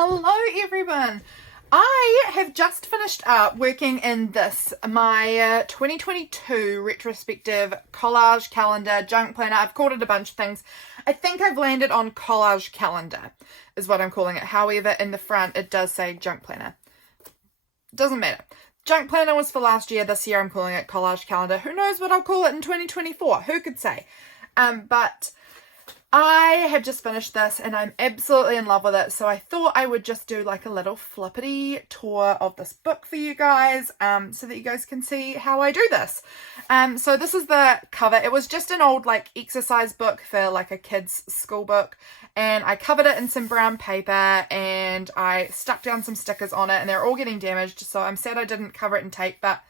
Hello everyone! I have just finished up working in this, my 2022 retrospective collage calendar, junk planner. I've called it a bunch of things. I think I've landed on collage calendar is what I'm calling it. However, in the front it does say junk planner. Doesn't matter. Junk planner was for last year. This year I'm calling it collage calendar. Who knows what I'll call it in 2024? Who could say? But I have just finished this and I'm absolutely in love with it, so I thought I would just do like a little flippity tour of this book for you guys, so that you guys can see how I do this. So this is the cover. It was just an old like exercise book for like a kid's school book, and I covered it in some brown paper and I stuck down some stickers on it, and they're all getting damaged, so I'm sad I didn't cover it in tape, but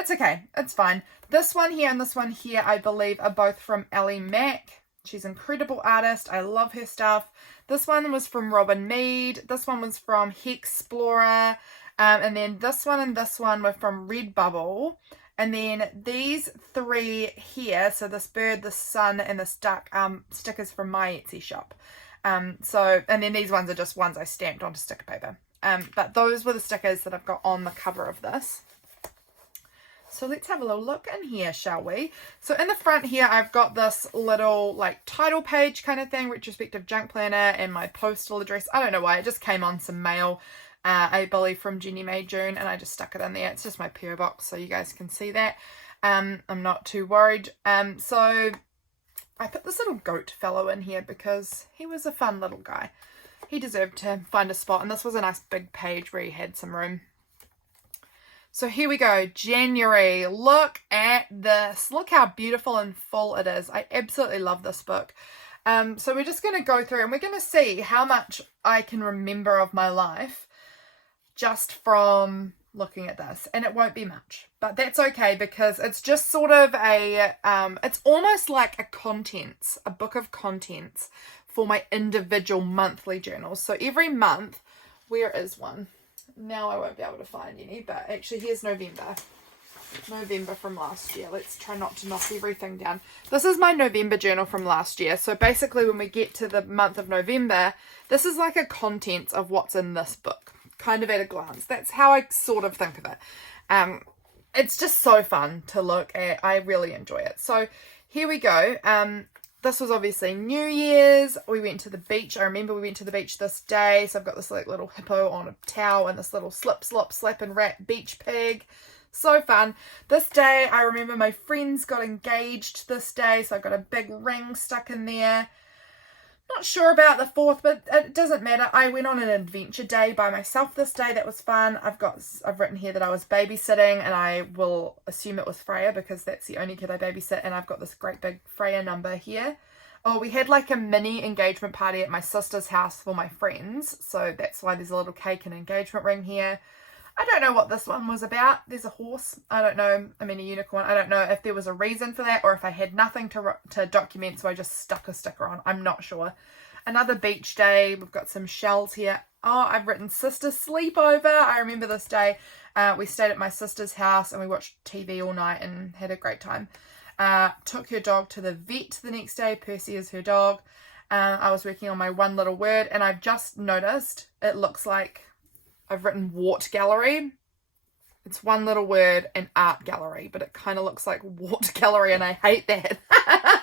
it's okay, it's fine. This one here and this one here I believe are both from Elly Mack. She's an incredible artist. I love her stuff. This one was from Mead. This one was from Hecksplorer. And then this one and this one were from Redbubble. And then these three here, so this bird, this sun, and this duck, stickers from my Etsy shop. And then these ones are just ones I stamped onto sticker paper. But those were the stickers that I've got on the cover of this. So let's have a little look in here, shall we? So in the front here, I've got this little like title page kind of thing, retrospective junk planner, and my postal address. I don't know why, it just came on some mail, I believe from Jenny May June, and I just stuck it in there. It's just my PO box, so you guys can see that. I'm not too worried. So I put this little goat fellow in here because he was a fun little guy. He deserved to find a spot, and this was a nice big page where he had some room. So here we go, January. Look at this. Look how beautiful and full it is. I absolutely love this book. So we're just going to go through and we're going to see how much I can remember of my life just from looking at this. And it won't be much, but that's okay because it's just sort of a, it's almost like a book of contents for my individual monthly journals. So every month, where is one? Now I won't be able to find any, but actually here's November from last year. Let's try not to knock everything down. This is my November journal from last year. So basically when we get to the month of November, this is like a contents of what's in this book, kind of at a glance. That's how I sort of think of it. It's just so fun to look at. I really enjoy it. So here we go. This was obviously New Year's. We went to the beach. I remember we went to the beach this day. So I've got this like little hippo on a towel and this little slip, slop, slap and rat beach pig. So fun. This day, I remember my friends got engaged this day. So I got a big ring stuck in there. Not sure about the 4th, but it doesn't matter. I went on an adventure day by myself this day. That was fun. I've written here that I was babysitting, and I will assume it was Freya because that's the only kid I babysit, and I've got this great big Freya number here. Oh, we had like a mini engagement party at my sister's house for my friends, so that's why there's a little cake and engagement ring here. I don't know what this one was about. There's a horse. I don't know. I mean, a unicorn. I don't know if there was a reason for that or if I had nothing to document, so I just stuck a sticker on. I'm not sure. Another beach day. We've got some shells here. Oh, I've written sister sleepover. I remember this day. We stayed at my sister's house and we watched TV all night and had a great time. Took her dog to the vet the next day. Percy is her dog. I was working on my one little word, and I've just noticed it looks like I've written Wart Gallery. It's one little word and art gallery, but it kind of looks like Wart Gallery, and I hate that.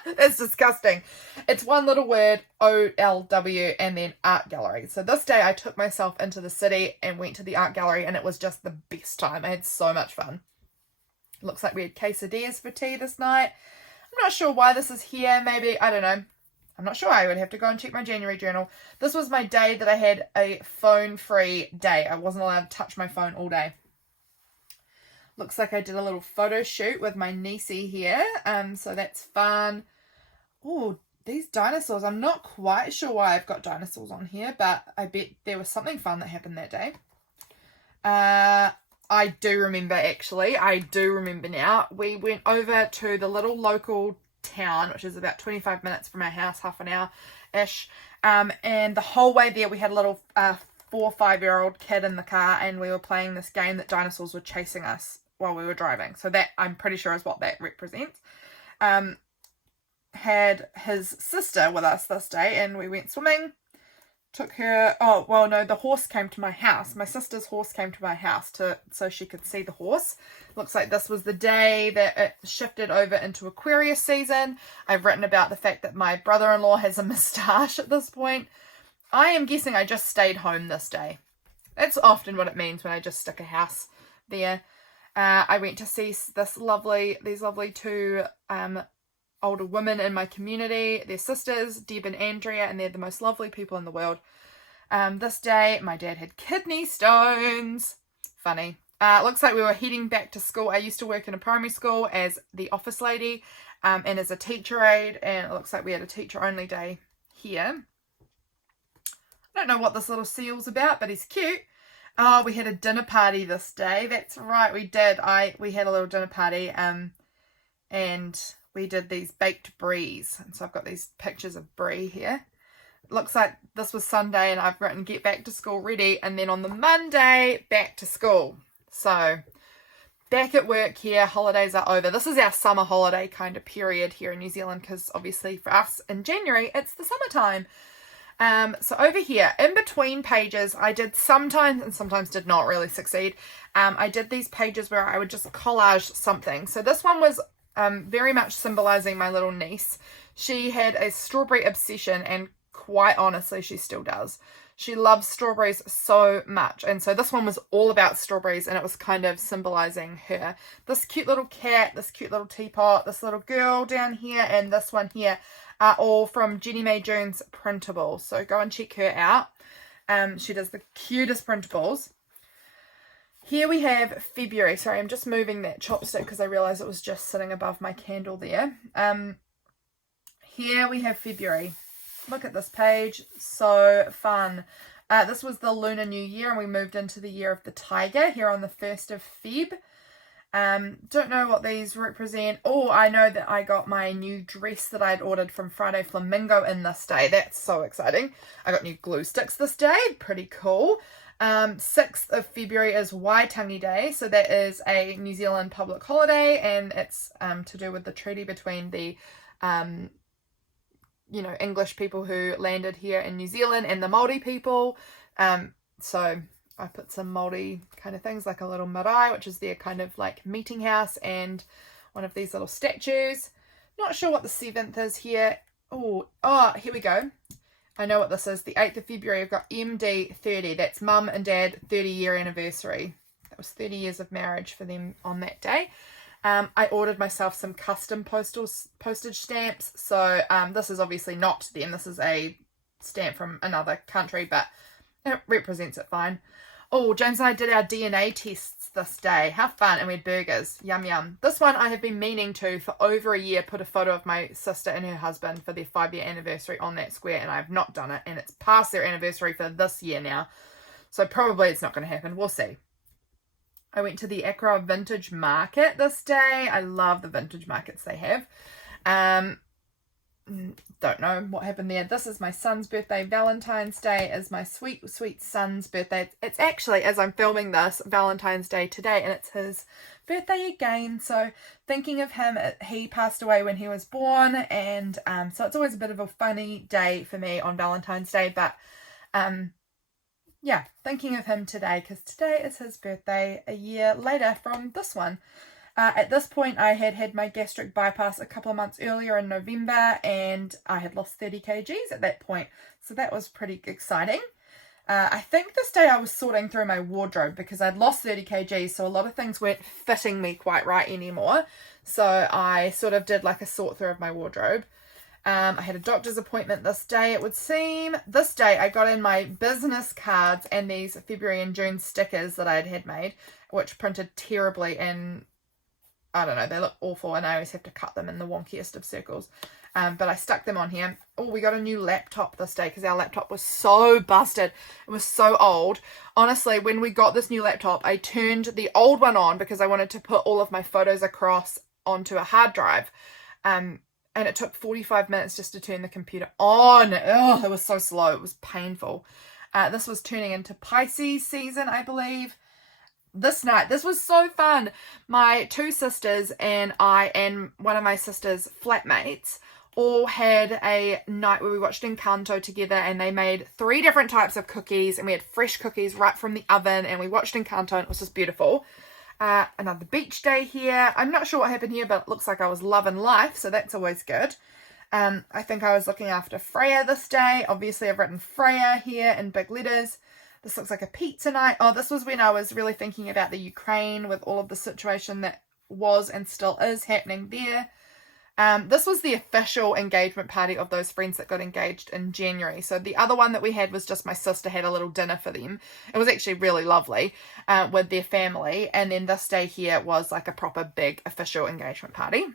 It's disgusting. It's one little word, OLW, and then art gallery. So this day I took myself into the city and went to the art gallery, and it was just the best time. I had so much fun. Looks like we had quesadillas for tea this night. I'm not sure why this is here. Maybe, I don't know. I'm not sure. I would have to go and check my January journal. This was my day that I had a phone-free day. I wasn't allowed to touch my phone all day. Looks like I did a little photo shoot with my niecey here. So that's fun. Oh, these dinosaurs. I'm not quite sure why I've got dinosaurs on here, but I bet there was something fun that happened that day. I do remember, actually. I do remember now. We went over to the little local town, which is about 25 minutes from our house, half an hour-ish. And the whole way there, we had a little 4 or 5-year-old kid in the car, and we were playing this game that dinosaurs were chasing us while we were driving. So that, I'm pretty sure, is what that represents. Had his sister with us this day, and we went swimming. took her, oh, well, no, the horse came to my house. My sister's horse came to my house so she could see the horse. Looks like this was the day that it shifted over into Aquarius season. I've written about the fact that my brother-in-law has a moustache at this point. I am guessing I just stayed home this day. That's often what it means when I just stick a house there. I went to see these lovely two older women in my community. They're sisters, Deb and Andrea, and they're the most lovely people in the world. This day, my dad had kidney stones. Funny. Looks like we were heading back to school. I used to work in a primary school as the office lady and as a teacher aide, and it looks like we had a teacher-only day here. I don't know what this little seal's about, but he's cute. Oh, we had a dinner party this day. That's right, we did. We had a little dinner party, and we did these baked bries. And so I've got these pictures of brie here. It looks like this was Sunday, and I've written get back to school ready, and then on the Monday, back to school. So back at work here, holidays are over. This is our summer holiday kind of period here in New Zealand, because obviously for us in January, it's the summertime. So over here, in between pages, I did sometimes and sometimes did not really succeed. I did these pages where I would just collage something. So this one was very much symbolizing my little niece. She had a strawberry obsession, and quite honestly, she still does. She loves strawberries so much. And so this one was all about strawberries, and it was kind of symbolizing her. This cute little cat, this cute little teapot, this little girl down here, and this one here are all from Jenny May Jones Printable. So go and check her out. She does the cutest printables. Here we have February. Sorry, I'm just moving that chopstick because I realized it was just sitting above my candle there. Here we have February. Look at this page. So fun. This was the Lunar New Year, and we moved into the year of the tiger here on the 1st of Feb. Don't know what these represent. Oh, I know that I got my new dress that I'd ordered from Friday Flamingo in this day. That's so exciting. I got new glue sticks this day. Pretty cool. 6th of February is Waitangi Day. So that is a New Zealand public holiday, and it's to do with the treaty between the English people who landed here in New Zealand and the Māori people. So I put some Māori kind of things, like a little marae, which is their kind of like meeting house, and one of these little statues. Not sure what the 7th is here. Oh, here we go. I know what this is. The 8th of February, I've got MD 30. That's mum and dad 30-year anniversary. That was 30 years of marriage for them on that day. I ordered myself some custom postage stamps. So this is obviously not them. This is a stamp from another country, but it represents it fine. Oh, James and I did our DNA tests this day. How fun. And we had burgers. Yum, yum. This one I have been meaning to, for over a year, put a photo of my sister and her husband for their 5-year anniversary on that square, and I have not done it. And it's past their anniversary for this year now. So probably it's not going to happen. We'll see. I went to the Accra Vintage Market this day. I love the vintage markets they have. Don't know what happened there. This is my son's birthday. Valentine's Day is my sweet, sweet son's birthday. It's actually, as I'm filming this, Valentine's Day today, and it's his birthday again. So thinking of him, he passed away when he was born, and so it's always a bit of a funny day for me on Valentine's Day. But yeah, thinking of him today, because today is his birthday, a year later from this one. At this point, I had had my gastric bypass a couple of months earlier in November, and I had lost 30 kgs at that point. So that was pretty exciting. I think this day I was sorting through my wardrobe because I'd lost 30 kgs, so a lot of things weren't fitting me quite right anymore. So I sort of did like a sort through of my wardrobe. I had a doctor's appointment this day, it would seem. This day I got in my business cards and these February and June stickers that I'd had made, which printed terribly, and I don't know, they look awful, and I always have to cut them in the wonkiest of circles. But I stuck them on here. Oh, we got a new laptop this day because our laptop was so busted. It was so old. Honestly, when we got this new laptop, I turned the old one on because I wanted to put all of my photos across onto a hard drive. And it took 45 minutes just to turn the computer on. Oh, it was so slow. It was painful. This was turning into Pisces season, I believe. This night, this was so fun. My two sisters and I and one of my sister's flatmates all had a night where we watched Encanto together, and they made 3 different types of cookies, and we had fresh cookies right from the oven, and we watched Encanto, and it was just beautiful. Another beach day here. I'm not sure what happened here, but it looks like I was loving life, so that's always good. I think I was looking after Freya this day. Obviously, I've written Freya here in big letters. This looks like a pizza night. Oh, this was when I was really thinking about the Ukraine with all of the situation that was and still is happening there. This was the official engagement party of those friends that got engaged in January. So the other one that we had was just my sister had a little dinner for them. It was actually really lovely with their family. And then this day here was like a proper big official engagement party.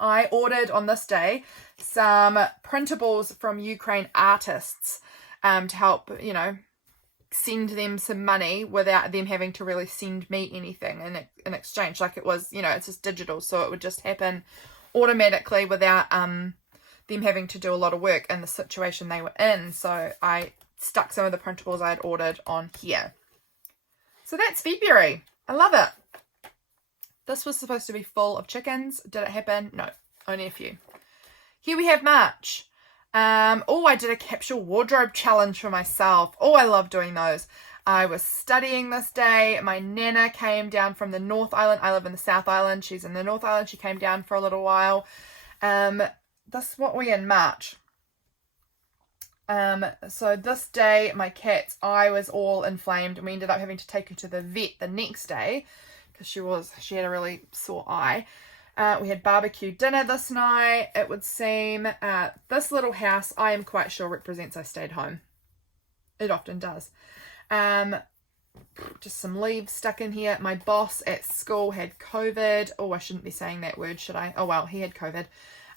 I ordered on this day some printables from Ukraine artists to help, you know, send them some money without them having to really send me anything in exchange. Like it was, you know, it's just digital, so it would just happen automatically without them having to do a lot of work in the situation they were in. So I stuck some of the printables I had ordered on here. So that's February. I love it. This was supposed to be full of chickens. Did it happen? No, only a few. Here we have March. I did a capsule wardrobe challenge for myself. Oh, I love doing those. I was studying this day. My Nana came down from the North Island. I live in the South Island. She's in the North Island. She came down for a little while. What we in March. So this day, my cat's eye was all inflamed, and we ended up having to take her to the vet the next day because she had a really sore eye. We had barbecue dinner this night, it would seem. This little house, I am quite sure represents I stayed home. It often does. Just some leaves stuck in here. My boss at school had COVID. Oh, I shouldn't be saying that word, should I? Oh, well, he had COVID.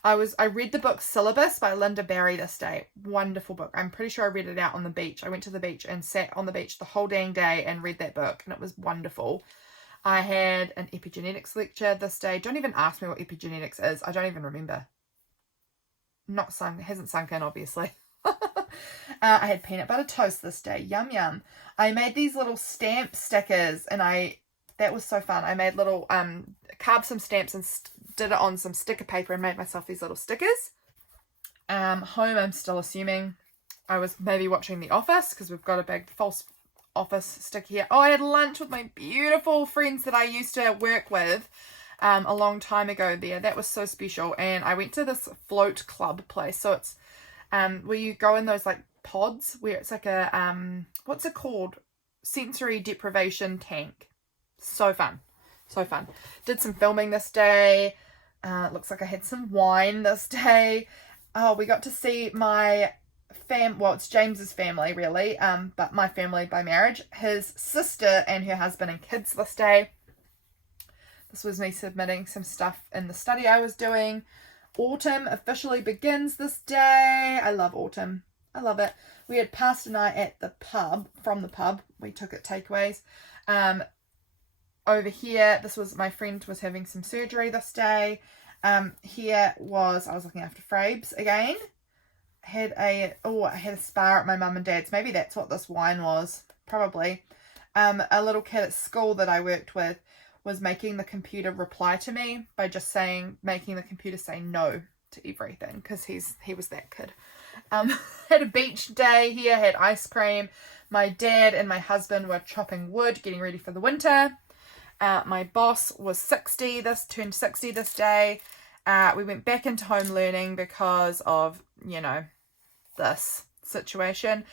I read the book Syllabus by Linda Barry this day. Wonderful book. I'm pretty sure I read it out on the beach. I went to the beach and sat on the beach the whole dang day and read that book, and it was wonderful. I had an epigenetics lecture this day. Don't even ask me what epigenetics is. I don't even remember. Hasn't sunk in, obviously. I had peanut butter toast this day. Yum, yum. I made these little stamp stickers, and that was so fun. I made little, carved some stamps and did it on some sticker paper and made myself these little stickers. Home, I'm still assuming I was maybe watching The Office because we've got a big false office sticker here. Oh, I had lunch with my beautiful friends that I used to work with a long time ago there. That was so special. And I went to this float club place. So it's where you go in those like pods where it's like a what's it called? Sensory deprivation tank. So fun. So fun. Did some filming this day. Looks like I had some wine this day. Oh, we got to see my it's James's family really, but my family by marriage, his sister and her husband and kids this day. This was me submitting some stuff in the study I was doing. Autumn officially begins this day. I love autumn. I love it. We had pasta night at the pub, from the pub. We took it takeaways. Over here, my friend was having some surgery this day. I was looking after Frabes again. I had a spa at my mum and dad's. Maybe that's what this wine was. Probably. A little kid at school that I worked with was making the computer reply to me by just making the computer say no to everything because he was that kid. Had a beach day here, had ice cream. My dad and my husband were chopping wood, getting ready for the winter. My boss was turned 60 this day. We went back into home learning because of, this situation,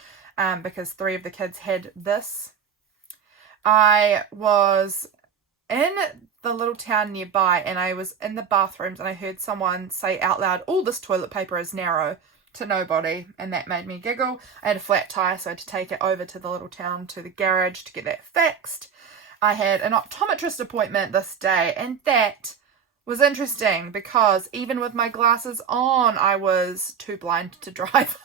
because 3 of the kids had this. I was in the little town nearby and I was in the bathrooms and I heard someone say out loud, "Oh, this toilet paper is narrow," to nobody, and that made me giggle. I had a flat tire, so I had to take it over to the little town to the garage to get that fixed. I had an optometrist appointment this day, and that was interesting because even with my glasses on, I was too blind to drive.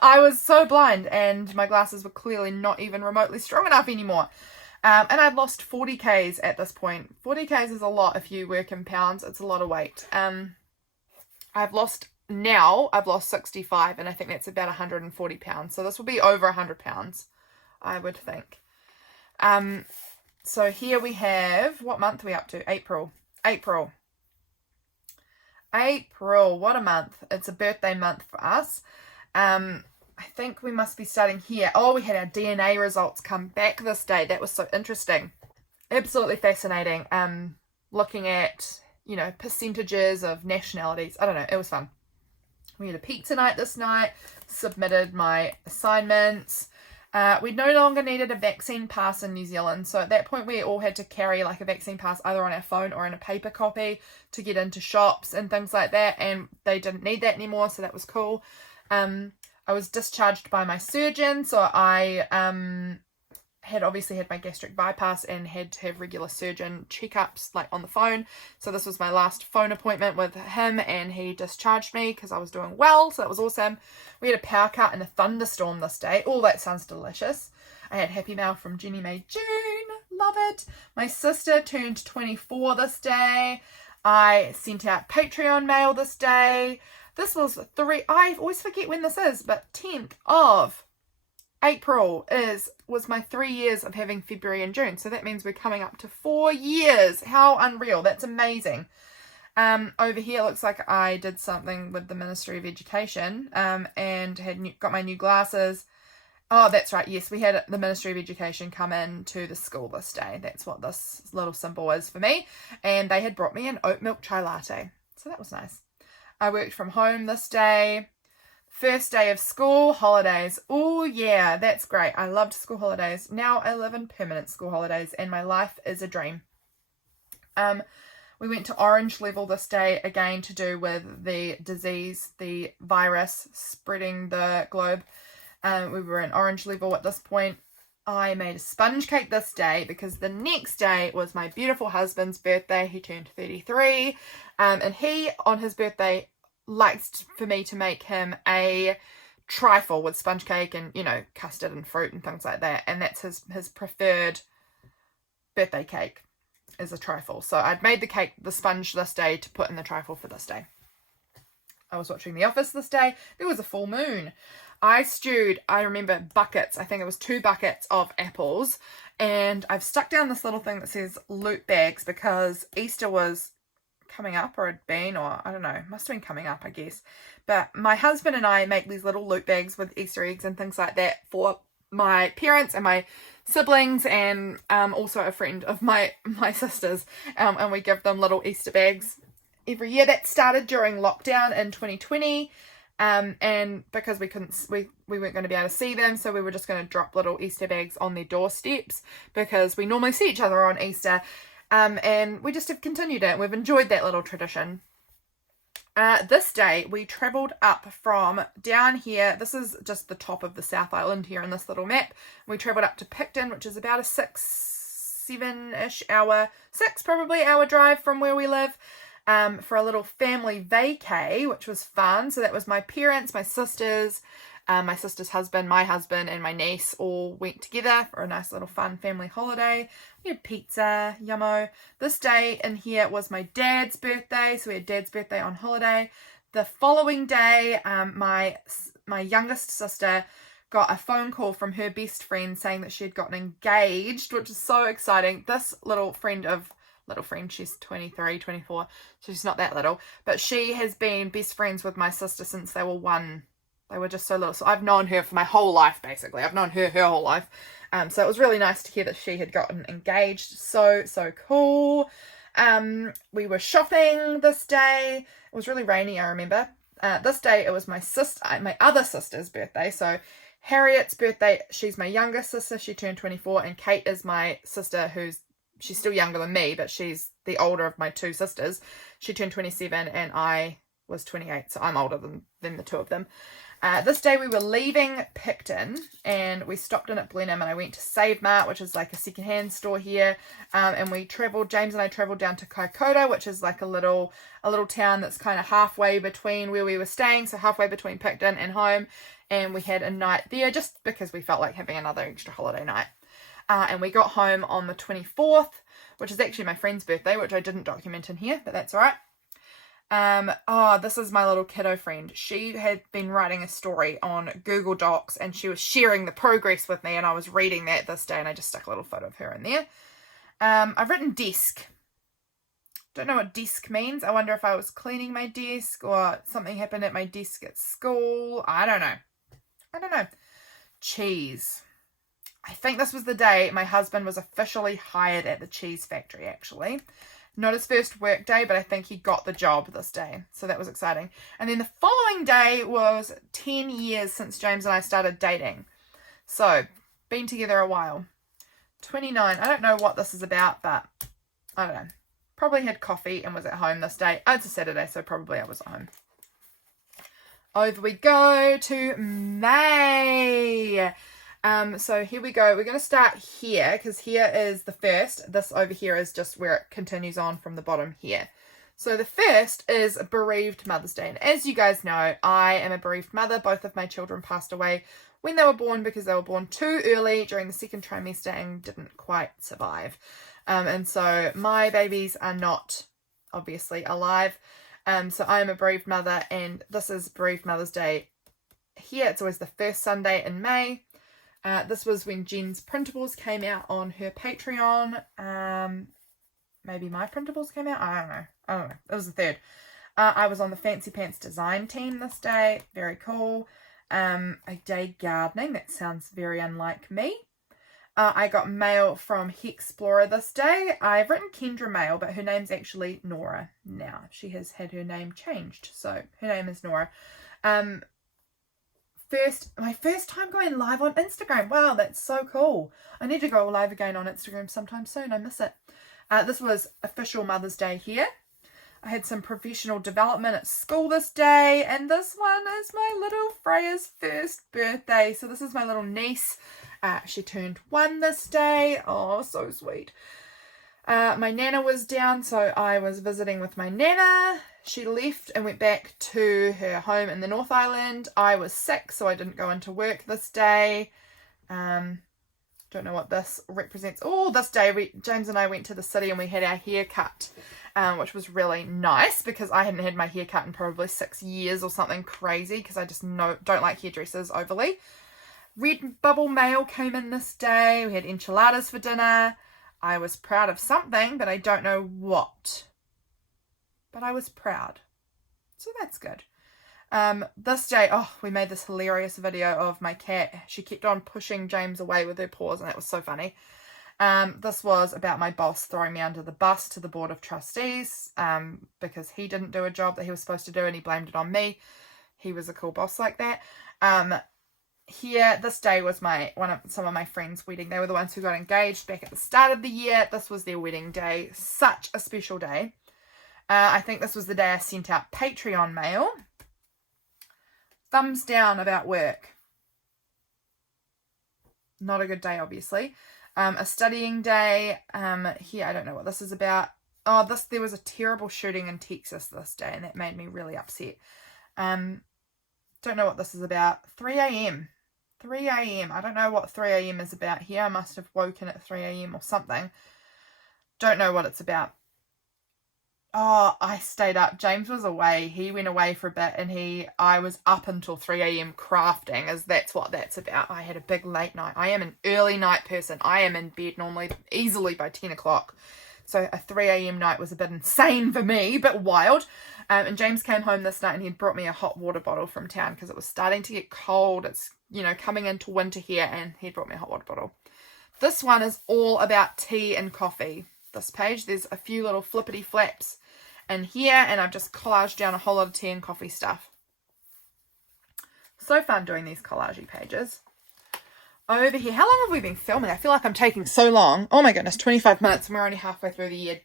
I was so blind, and my glasses were clearly not even remotely strong enough anymore. And I'd lost 40 k's at this point. 40 k's is a lot if you work in pounds. It's a lot of weight. I've lost 65, and I think that's about 140 pounds. So this will be over 100 pounds, I would think. So here we have, what month are we up to? April. April, what a month. It's a birthday month for us. I think we must be starting here. Oh, we had our DNA results come back this day. That was so interesting. Absolutely fascinating. Looking at, you know, percentages of nationalities. I don't know, it was fun. We had a pizza night this night, submitted my assignments. We no longer needed a vaccine pass in New Zealand. So at that point, we all had to carry like a vaccine pass either on our phone or in a paper copy to get into shops and things like that. And they didn't need that anymore. So that was cool. I was discharged by my surgeon. So I had obviously had my gastric bypass and had to have regular surgeon checkups like on the phone. So this was my last phone appointment with him, and he discharged me because I was doing well. So that was awesome. We had a power cut and a thunderstorm this day. Oh, that sounds delicious. I had happy mail from Jenny May June. Love it. My sister turned 24 this day. I sent out Patreon mail this day. This was I always forget when this is, but 10th of April was my 3 years of having February and June. So that means we're coming up to 4 years. How unreal. That's amazing. Over here looks like I did something with the Ministry of Education and got my new glasses. Oh, that's right. Yes, we had the Ministry of Education come in to the school this day. That's what this little symbol is for me. And they had brought me an oat milk chai latte. So that was nice. I worked from home this day. First day of school holidays. Oh yeah, that's great. I loved school holidays. Now I live in permanent school holidays and my life is a dream. We went to orange level this day, again to do with the disease, the virus spreading the globe. We were in orange level at this point. I made a sponge cake this day because the next day was my beautiful husband's birthday. He turned 33. And he, on his birthday, likes for me to make him a trifle with sponge cake and, you know, custard and fruit and things like that. And that's his preferred birthday cake, is a trifle. So I'd made the sponge this day to put in the trifle for this day. I was watching The Office this day. There was a full moon. I stewed, I remember, buckets. I think it was 2 buckets of apples. And I've stuck down this little thing that says loot bags because Easter was coming up, or had been, or I don't know, must have been coming up, I guess. But my husband and I make these little loot bags with Easter eggs and things like that for my parents and my siblings, and also a friend of my sister's, and we give them little Easter bags every year. That started during lockdown in 2020, and because we weren't going to be able to see them, so we were just going to drop little Easter bags on their doorsteps because we normally see each other on Easter. And we just have continued it. We've enjoyed that little tradition. This day, we travelled up from down here. This is just the top of the South Island here in this little map. We travelled up to Picton, which is about a 7-ish hour, 6 probably hour drive from where we live, for a little family vacay, which was fun. So that was my parents, my sister's husband, my husband, and my niece all went together for a nice little fun family holiday. We had pizza, yummo. This day in here was my dad's birthday, so we had dad's birthday on holiday. The following day, my youngest sister got a phone call from her best friend saying that she had gotten engaged, which is so exciting. This little friend, she's 23, 24, so she's not that little, but she has been best friends with my sister since they were 1. They were just so little. So I've known her for my whole life, basically. I've known her whole life. So it was really nice to hear that she had gotten engaged. So cool. We were shopping this day. It was really rainy, I remember. This day it was my other sister's birthday. So Harriet's birthday, she's my youngest sister. She turned 24. And Kate is my sister she's still younger than me, but she's the older of my 2 sisters. She turned 27 and I was 28. So I'm older than the 2 of them. This day we were leaving Picton and we stopped in at Blenheim, and I went to Save Mart, which is like a secondhand store here, and James and I travelled down to Kaikoura, which is like a little town that's kind of halfway between where we were staying, so halfway between Picton and home, and we had a night there just because we felt like having another extra holiday night. And we got home on the 24th, which is actually my friend's birthday, which I didn't document in here, but that's alright. This is my little kiddo friend. She had been writing a story on Google Docs and she was sharing the progress with me, and I was reading that this day and I just stuck a little photo of her in there. I've written desk. Don't know what desk means. I wonder if I was cleaning my desk or something happened at my desk at school. I don't know. Cheese. I think this was the day my husband was officially hired at the cheese factory, actually. Not his first work day, but I think he got the job this day. So that was exciting. And then the following day was 10 years since James and I started dating. So, been together a while. 29. I don't know what this is about, but I don't know. Probably had coffee and was at home this day. Oh, it's a Saturday, so probably I was at home. Over we go to May. So here we go. We're going to start here because here is the first. This over here is just where it continues on from the bottom here. So the first is Bereaved Mother's Day. And as you guys know, I am a bereaved mother. Both of my children passed away when they were born because they were born too early during the second trimester and didn't quite survive. And so my babies are not obviously alive. So I'm a bereaved mother, and this is Bereaved Mother's Day here. It's always the first Sunday in May. This was when Jen's printables came out on her Patreon. Maybe my printables came out. I don't know. It was the third. I was on the Fancy Pants design team this day. Very cool. A day gardening. That sounds very unlike me. I got mail from Hecksplorer this day. I've written Kendra mail, but her name's actually Nora now. She has had her name changed, so her name is Nora. My first time going live on Instagram. Wow, that's so cool. I need to go live again on Instagram sometime soon. I miss it. This was official Mother's Day here. I had some professional development at school this day, and this one is my little Freya's first birthday. So this is my little niece. She turned 1 this day. Oh, so sweet. My nana was down, so I was visiting with my nana. She left and went back to her home in the North Island. I was sick, so I didn't go into work this day. Don't know what this represents. Oh, this day James and I went to the city and we had our hair cut, which was really nice because I hadn't had my hair cut in probably 6 years or something crazy because I just don't like hairdressers overly. Redbubble mail came in this day. We had enchiladas for dinner. I was proud of something, but I don't know what. But I was proud. So that's good. This day, we made this hilarious video of my cat. She kept on pushing James away with her paws, and that was so funny. This was about my boss throwing me under the bus to the board of trustees because he didn't do a job that he was supposed to do, and he blamed it on me. He was a cool boss like that. Here, this day was some of my friends' wedding. They were the ones who got engaged back at the start of the year. This was their wedding day. Such a special day. I think this was the day I sent out Patreon mail. Thumbs down about work. Not a good day, obviously. A studying day. Here, I don't know what this is about. There was a terrible shooting in Texas this day, and that made me really upset. Don't know what this is about. 3 a.m. 3 a.m. I don't know what 3 a.m. is about here. I must have woken at 3 a.m. or something. Don't know what it's about. I stayed up. James was away. He went away for a bit, and I was up until 3 a.m. crafting, as that's what that's about. I had a big late night. I am an early night person. I am in bed normally easily by 10 o'clock. So a 3 a.m. night was a bit insane for me, but wild. And James came home this night and he'd brought me a hot water bottle from town because it was starting to get cold. It's, coming into winter here, and he brought me a hot water bottle. This one is all about tea and coffee. This page, there's a few little flippity flaps in here, and I've just collaged down a whole lot of tea and coffee stuff. So fun doing these collagey pages. Over here, how long have we been filming? I feel like I'm taking so long. Oh my goodness, 25 minutes and we're only halfway through the year.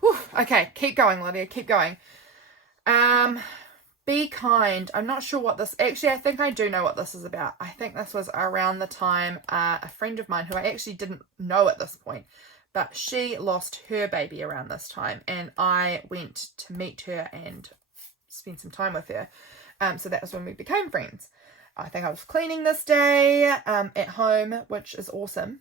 Whew. Okay, keep going, Lydia, keep going. Be kind. I'm not sure what this... Actually, I think I do know what this is about. I think this was around the time a friend of mine, who I actually didn't know at this point, but she lost her baby around this time, and I went to meet her and spend some time with her. So that was when we became friends. I think I was cleaning this day at home, which is awesome.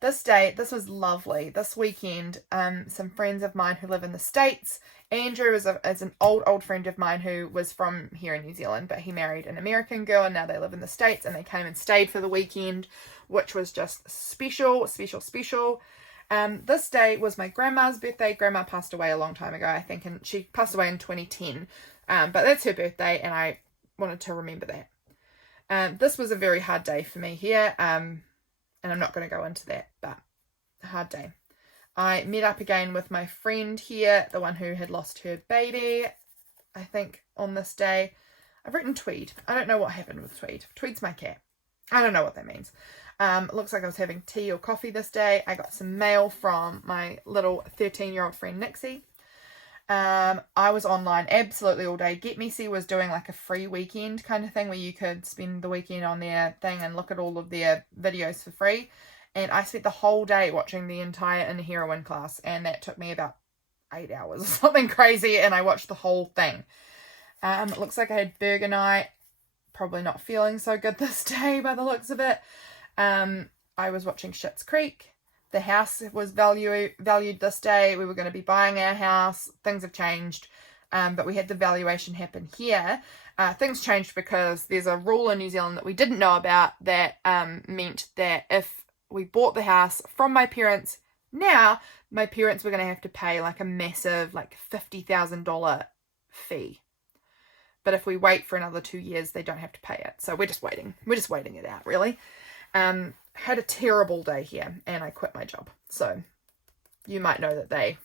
This was lovely. This weekend, some friends of mine who live in the States. Andrew is an old friend of mine who was from here in New Zealand, but he married an American girl, and now they live in the States, and they came and stayed for the weekend, which was just special, special, special. This day was my grandma's birthday. Grandma passed away a long time ago, I think, and she passed away in 2010. But that's her birthday, and I wanted to remember that. This was a very hard day for me here, and I'm not going to go into that, but a hard day. I met up again with my friend here, the one who had lost her baby, I think, on this day. I've written Tweed. I don't know what happened with Tweed. Tweed's my cat. I don't know what that means. It looks like I was having tea or coffee this day. I got some mail from my little 13-year-old friend Nixie. I was online absolutely all day. Get Messy was doing like a free weekend kind of thing where you could spend the weekend on their thing and look at all of their videos for free. And I spent the whole day watching the entire In Heroine class, and that took me about 8 hours or something crazy, and I watched the whole thing. It looks like I had burger night. Probably not feeling so good this day by the looks of it. I was watching Schitt's Creek. The house was valued this day. We were going to be buying our house. Things have changed, but we had the valuation happen here. Things changed because there's a rule in New Zealand that we didn't know about that meant that if we bought the house from my parents now, my parents were going to have to pay like a massive like $50,000 fee. But if we wait for another 2 years, they don't have to pay it. So we're just waiting. We're just waiting it out, really. Had a terrible day here, and I quit my job. So you might know that they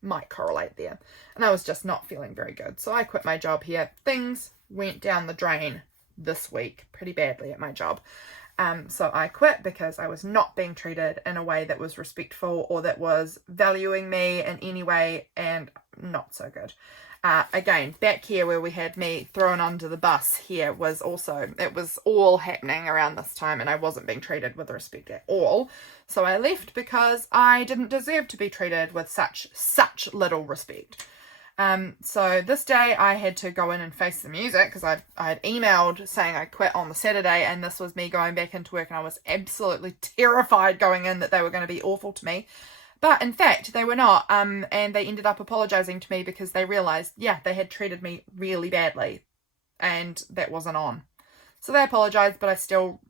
might correlate there. And I was just not feeling very good. So I quit my job here. Things went down the drain this week pretty badly at my job. So I quit because I was not being treated in a way that was respectful or that was valuing me in any way, and not so good. Again, back here where we had me thrown under the bus here it was all happening around this time, and I wasn't being treated with respect at all. So I left because I didn't deserve to be treated with such little respect. So this day I had to go in and face the music because I had emailed saying I quit on the Saturday, and this was me going back into work, and I was absolutely terrified going in that they were going to be awful to me. But in fact, they were not, and they ended up apologising to me because they realised, yeah, they had treated me really badly, and that wasn't on. So they apologised, but I still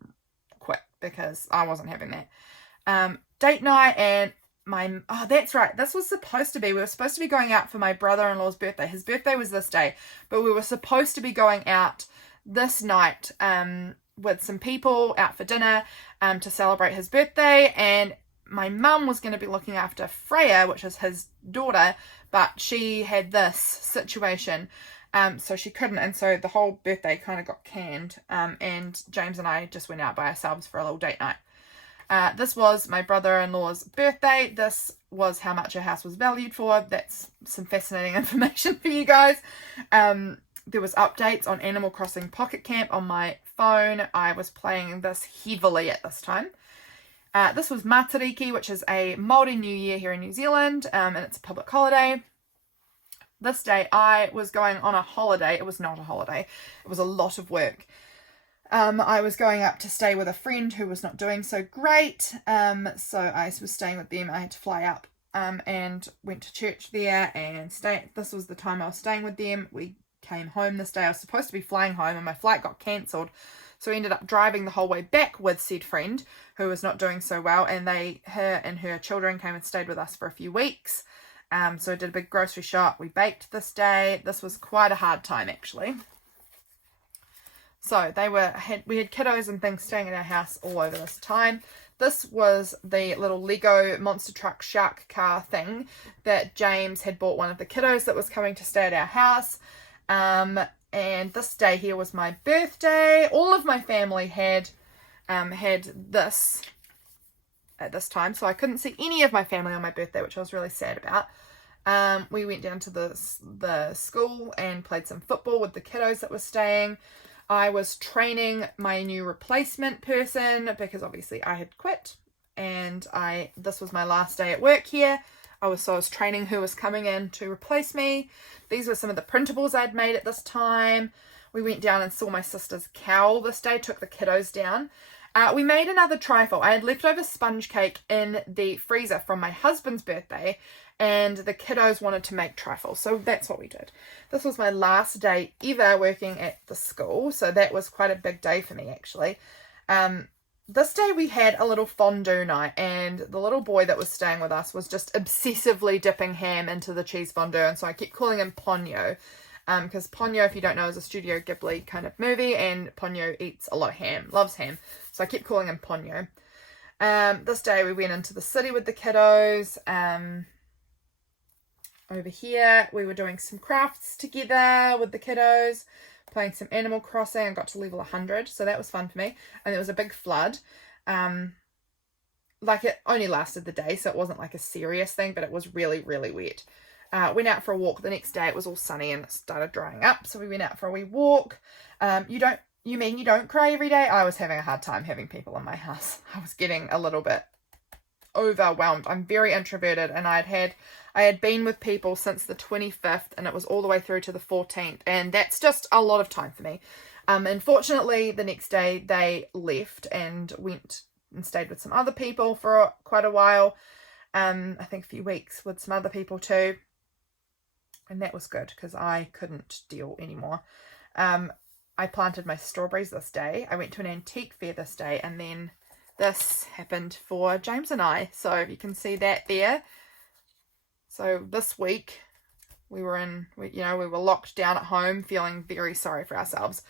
quit because I wasn't having that. Date night and that's right, this was supposed to be, we were supposed to be going out for my brother-in-law's birthday. His birthday was this day, but we were supposed to be going out this night with some people out for dinner to celebrate his birthday, and my mum was going to be looking after Freya, which is his daughter, but she had this situation, so she couldn't, and so the whole birthday kind of got canned, and James and I just went out by ourselves for a little date night. This was my brother-in-law's birthday. This was how much her house was valued for. That's some fascinating information for you guys. There was updates on Animal Crossing Pocket Camp on my phone. I was playing this heavily at this time. This was Matariki, which is a Māori New Year here in New Zealand, and it's a public holiday. This day I was going on a holiday. It was not a holiday. It was a lot of work. I was going up to stay with a friend who was not doing so great, so I was staying with them. I had to fly up and went to church there and this was the time I was staying with them. We came home this day. I was supposed to be flying home and my flight got cancelled, so I ended up driving the whole way back with said friend who was not doing so well, and her and her children came and stayed with us for a few weeks. So I did a big grocery shop. We baked this day. This was quite a hard time actually. So we had kiddos and things staying at our house all over this time. This was the little Lego monster truck shark car thing that James had bought one of the kiddos that was coming to stay at our house. And this day here was my birthday. All of my family had this at this time, so I couldn't see any of my family on my birthday, which I was really sad about. We went down to the school and played some football with the kiddos that were staying. I was training my new replacement person because obviously I had quit, and this was my last day at work here. I was training who was coming in to replace me. These were some of the printables I'd made at this time. We went down and saw my sister's cowl this day, took the kiddos down. We made another trifle. I had leftover sponge cake in the freezer from my husband's birthday, and the kiddos wanted to make trifle, so that's what we did. This was my last day ever working at the school, so that was quite a big day for me actually. this day we had a little fondue night, and the little boy that was staying with us was just obsessively dipping ham into the cheese fondue, and so I kept calling him Ponyo, because Ponyo, if you don't know, is a Studio Ghibli kind of movie, and Ponyo eats a lot of ham, loves ham, so I kept calling him Ponyo. This day we went into the city with the kiddos. Over here we were doing some crafts together with the kiddos, playing some Animal Crossing. I got to level 100, so that was fun for me. And there was a big flood. Like, it only lasted the day, so it wasn't like a serious thing, but it was really, really wet. Went out for a walk the next day. It was all sunny and it started drying up, so we went out for a wee walk. You mean you don't cry every day? I was having a hard time having people in my house. I was getting a little bit overwhelmed. I'm very introverted, and I had been with people since the 25th, and it was all the way through to the 14th, and that's just a lot of time for me. Unfortunately, the next day they left and went and stayed with some other people for quite a while. I think a few weeks with some other people too, and that was good because I couldn't deal anymore. I planted my strawberries this day. I went to an antique fair this day, and then this happened for James and I. So you can see that there. So this week we were locked down at home, feeling very sorry for ourselves.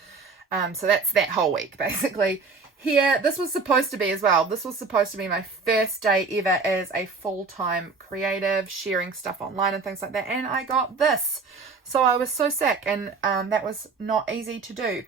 So that's that whole week basically. Here, this was supposed to be as well. This was supposed to be my first day ever as a full-time creative, sharing stuff online and things like that. And I got this. So I was so sick, and that was not easy to do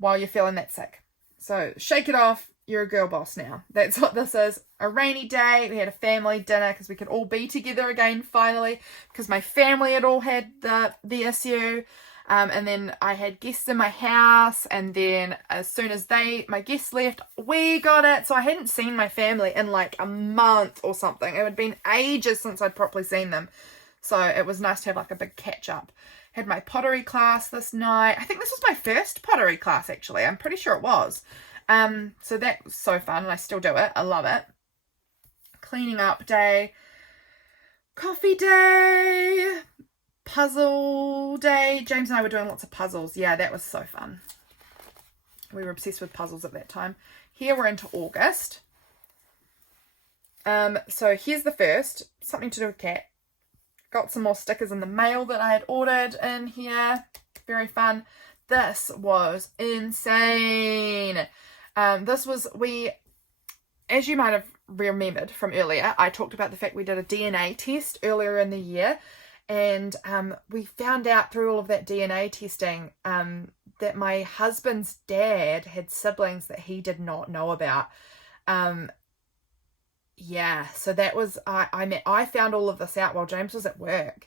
while you're feeling that sick. So shake it off. You're a girl boss now. That's what this is. A rainy day. We had a family dinner because we could all be together again finally, because my family had all had the issue. And then I had guests in my house, and then as soon as my guests left, we got it. So I hadn't seen my family in like a month or something. It had been ages since I'd properly seen them. So it was nice to have like a big catch up. Had my pottery class this night. I think this was my first pottery class actually. I'm pretty sure it was. So that was so fun, and I still do it. I love it. Cleaning up day, coffee day, puzzle day. James and I were doing lots of puzzles. Yeah, that was so fun. We were obsessed with puzzles at that time. Here we're into August. So here's the first, something to do with cat. Got some more stickers in the mail that I had ordered in here. Very fun. This was insane. As you might have remembered from earlier, I talked about the fact we did a DNA test earlier in the year, and we found out through all of that DNA testing that my husband's dad had siblings that he did not know about. Yeah, so that was, I found all of this out while James was at work,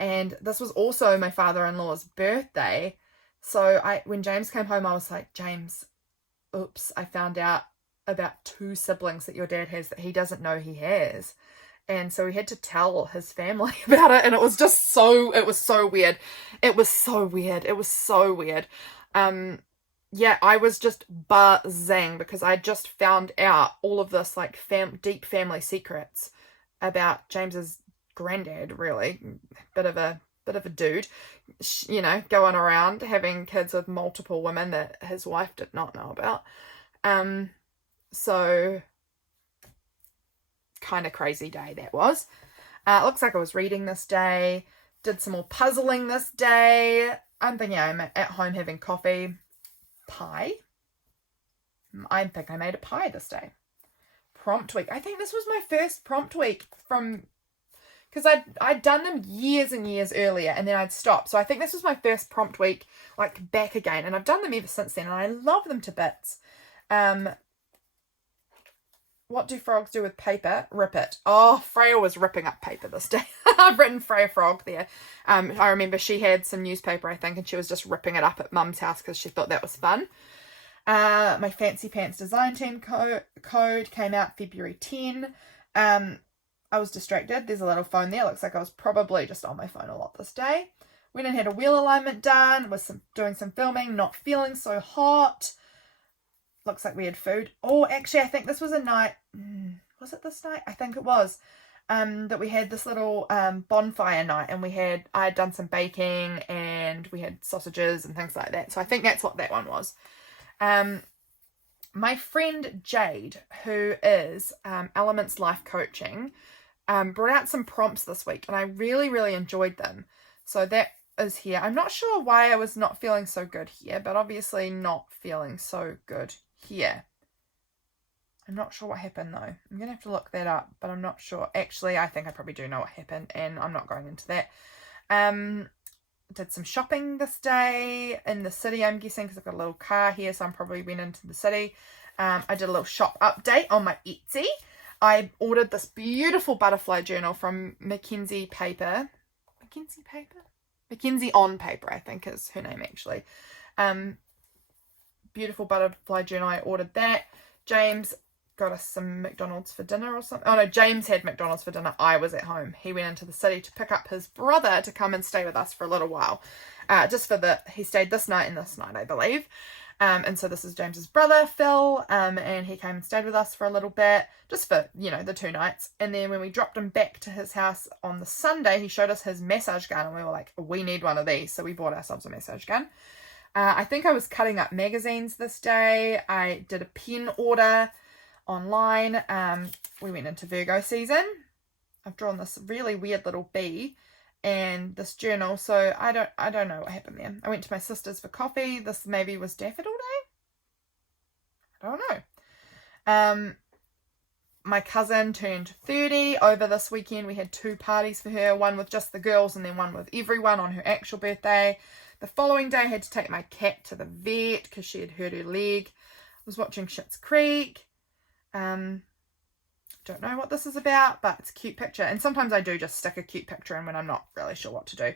and this was also my father-in-law's birthday. So when James came home, I was like, James, oops, I found out about 2 siblings that your dad has that he doesn't know he has. And so we had to tell his family about it, and it was so weird. It was so weird. Yeah, I was just buzzing because I just found out all of this like deep family secrets about James's granddad, really. Bit of a dude, you know, going around having kids with multiple women that his wife did not know about. So kind of crazy day that was. Looks like I was reading this day, did some more puzzling this day. I'm thinking I'm at home having coffee. Pie. I think I made a pie this day. Prompt week. I think this was my first prompt week because I'd done them years and years earlier, and then I'd stopped. So I think this was my first prompt week, like back again, and I've done them ever since then, and I love them to bits. What do frogs do with paper? Rip it. Oh, Freya was ripping up paper this day. I've written Freya Frog there. I remember she had some newspaper, I think, and she was just ripping it up at Mum's house because she thought that was fun. My Fancy Pants Design Team code came out February 10. I was distracted. There's a little phone there. Looks like I was probably just on my phone a lot this day. Went and had a wheel alignment done. Was doing some filming. Not feeling so hot. Looks like we had food. Oh, actually, I think this was a night. Was it this night? I think it was. That we had this little bonfire night, and I had done some baking, and we had sausages and things like that. So I think that's what that one was. my friend Jade, who is Elements Life Coaching, brought out some prompts this week, and I really enjoyed them. So that is here. I'm not sure why I was not feeling so good here, but obviously not feeling so good here. I'm not sure what happened though. I'm going to have to look that up, but I'm not sure. Actually, I think I probably do know what happened, and I'm not going into that. Did some shopping this day in the city, I'm guessing, because I've got a little car here, so I'm probably went into the city. I did a little shop update on my Etsy. I ordered this beautiful butterfly journal from Mackenzie Paper. Mackenzie On Paper, I think is her name actually. Beautiful butterfly journal. I ordered that. James got us some McDonald's for dinner or something. Oh no, James had McDonald's for dinner. I was at home. He went into the city to pick up his brother to come and stay with us for a little while. He stayed this night and this night, I believe. And so this is James's brother, Phil, and he came and stayed with us for a little bit, just for, the 2 nights. And then when we dropped him back to his house on the Sunday, he showed us his massage gun, and we were like, we need one of these. So we bought ourselves a massage gun. I think I was cutting up magazines this day. I did a pen order online. We went into Virgo season. I've drawn this really weird little bee and this journal, so I don't know what happened there. I went to my sister's for coffee. This maybe was Daffodil Day. I don't know. My cousin turned 30 over this weekend. We had 2 parties for her, one with just the girls and then one with everyone on her actual birthday. The following day I had to take my cat to the vet because she had hurt her leg. I was watching Schitt's Creek. Don't know what this is about, but it's a cute picture, and sometimes I do just stick a cute picture in when I'm not really sure what to do.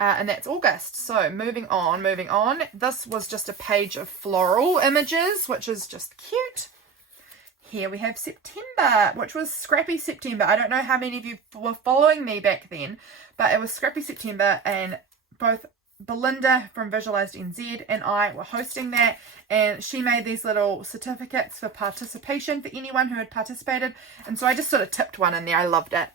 And that's August. So moving on. This was just a page of floral images, which is just cute. Here we have September, which was Scrappy September. I don't know how many of you were following me back then, but it was Scrappy September, and both Belinda from Visualized NZ and I were hosting that, and she made these little certificates for participation for anyone who had participated, and so I just sort of tipped one in there. I loved it.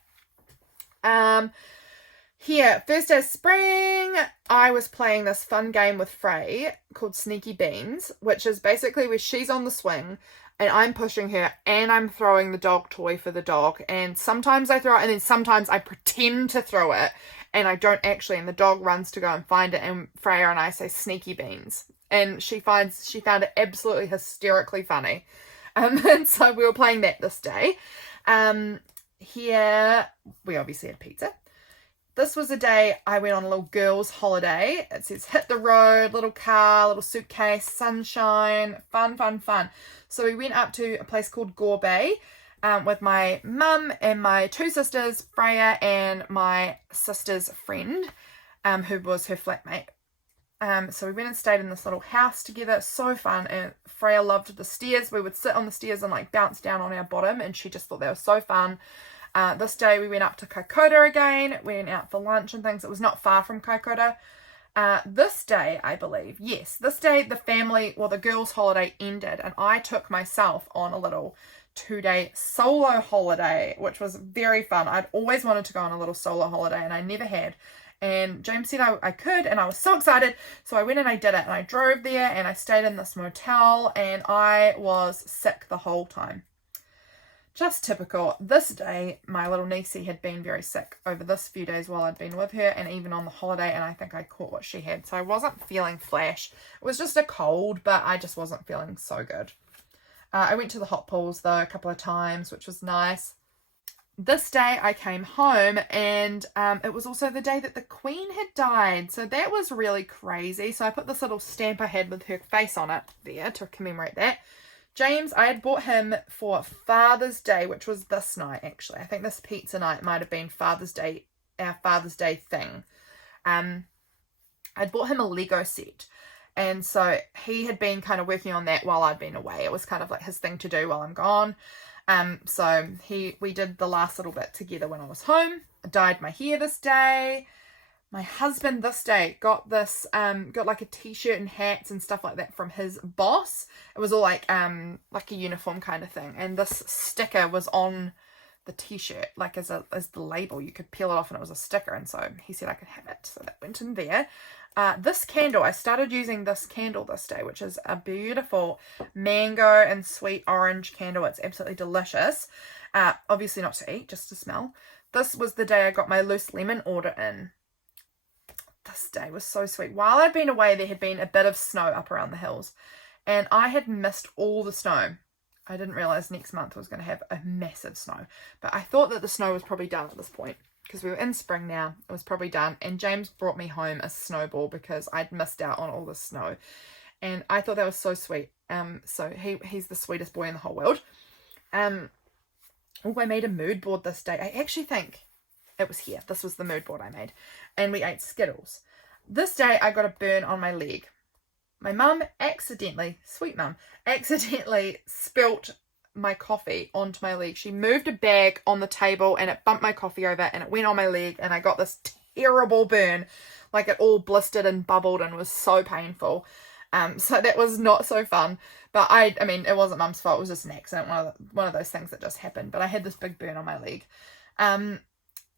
Here, first day of spring, I was playing this fun game with Frey called Sneaky Beans, which is basically where she's on the swing and I'm pushing her and I'm throwing the dog toy for the dog, and sometimes I throw it and then sometimes I pretend to throw it and I don't actually, and the dog runs to go and find it, and Freya and I say Sneaky Beans, and she found it absolutely hysterically funny. And so we were playing that this day. Here we obviously had pizza. This was a day I went on a little girls' holiday. It says hit the road, little car, little suitcase, sunshine, fun. So we went up to a place called Gorbay with my mum and my 2 sisters, Freya and my sister's friend, who was her flatmate. So we went and stayed in this little house together. So fun. And Freya loved the stairs. We would sit on the stairs and like bounce down on our bottom, and she just thought they were so fun. This day we went up to Kaikoura again, went out for lunch and things. It was not far from Kaikoura. This day, I believe, this day the girls' holiday ended, and I took myself on a little 2-day solo holiday, which was very fun. I'd always wanted to go on a little solo holiday and I never had. And James said I could, and I was so excited. So I went and I did it, and I drove there and I stayed in this motel, and I was sick the whole time. Just typical. This day, my little niecey had been very sick over this few days while I'd been with her, and even on the holiday, and I think I caught what she had. So I wasn't feeling flash. It was just a cold, but I just wasn't feeling so good. I went to the hot pools, though, a couple of times, which was nice. This day, I came home, and it was also the day that the Queen had died. So that was really crazy. So I put this little stamp I had with her face on it there to commemorate that. James, I had bought him for Father's Day, which was this night, actually. I think this pizza night might have been Father's Day, our Father's Day thing. I'd bought him a Lego set. And so he had been kind of working on that while I'd been away. It was kind of like his thing to do while I'm gone. So we did the last little bit together when I was home. I dyed my hair this day. My husband this day got like a t-shirt and hats and stuff like that from his boss. It was all like a uniform kind of thing. And this sticker was on the t-shirt, like as the label. You could peel it off and it was a sticker. And so he said I could have it. So that went in there. This candle, I started using this candle this day, which is a beautiful mango and sweet orange candle. It's absolutely delicious. Obviously not to eat, just to smell. This was the day I got my loose lemon order in. This day was so sweet. While I'd been away, there had been a bit of snow up around the hills, and I had missed all the snow. I didn't realise next month was going to have a massive snow, but I thought that the snow was probably done at this point, because we were in spring now. It was probably done, and James brought me home a snowball because I'd missed out on all the snow, and I thought that was so sweet. So he's the sweetest boy in the whole world. I made a mood board this day. I actually think it was here. This was the mood board I made, and we ate Skittles. This day I got a burn on my leg. My mum accidentally, sweet mum, accidentally spilt my coffee onto my leg. She moved a bag on the table and it bumped my coffee over and it went on my leg, and I got this terrible burn. Like, it all blistered and bubbled and was so painful. So that was not so fun. But I mean, it wasn't mum's fault. It was just an accident. One of those things that just happened. But I had this big burn on my leg. I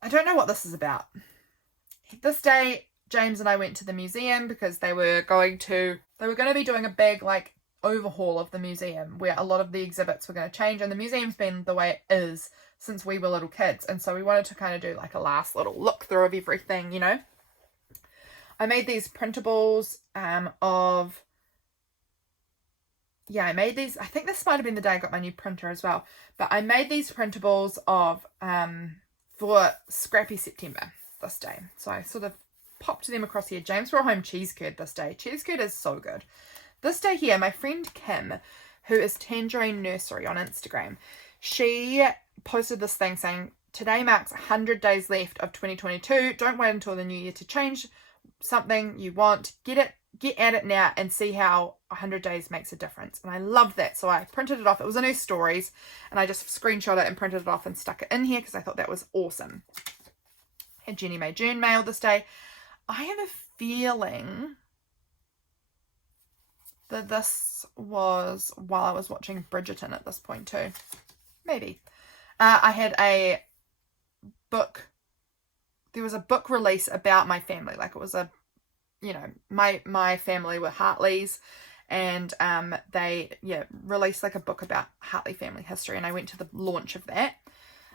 don't know what this is about. This day, James and I went to the museum because they were going to be doing a big, like, overhaul of the museum where a lot of the exhibits were going to change, and the museum's been the way it is since we were little kids, and so we wanted to kind of do like a last little look through of everything, you know. I made these printables I made these, I think this might have been the day I got my new printer as well, but I made these printables of for Scrappy September this day. So I sort of popped them across here. James brought home cheese curd this day. Cheese curd is so good. This day here, my friend Kim, who is Tangerine Nursery on Instagram, she posted this thing saying, today marks 100 days left of 2022. Don't wait until the new year to change something you want. Get at it now and see how 100 days makes a difference. And I loved that. So I printed it off. It was in her stories, and I just screenshot it and printed it off and stuck it in here because I thought that was awesome. Had Jenny May June mail this day. I have a feeling that this was while I was watching Bridgerton at this point too. Maybe. I had a book. There was a book release about my family. Like, it was a, you know, my family were Hartleys, and they released like a book about Hartley family history, and I went to the launch of that.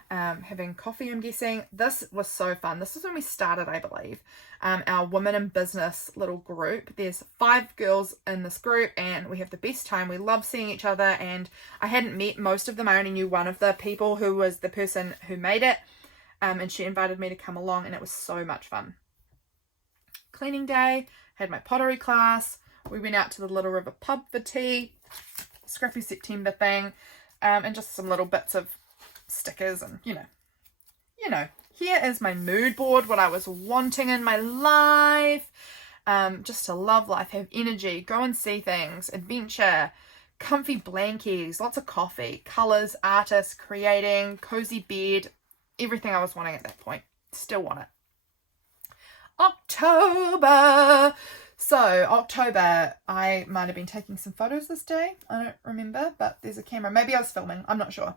Having coffee, I'm guessing. This was so fun. This is when we started, I believe, our women in business little group. There's 5 girls in this group, and we have the best time. We love seeing each other, and I hadn't met most of them. I only knew one of the people who was the person who made it, and she invited me to come along, and it was so much fun. Cleaning day, had my pottery class. We went out to the Little River pub for tea, Scrappy September thing, and just some little bits of stickers, and you know, here is my mood board, what I was wanting in my life. Just to love life, have energy, go and see things, adventure, comfy blankies, lots of coffee, colours, artists, creating, cozy bed, everything I was wanting at that point. Still want it. October. So October, I might have been taking some photos this day. I don't remember, but there's a camera. Maybe I was filming. I'm not sure.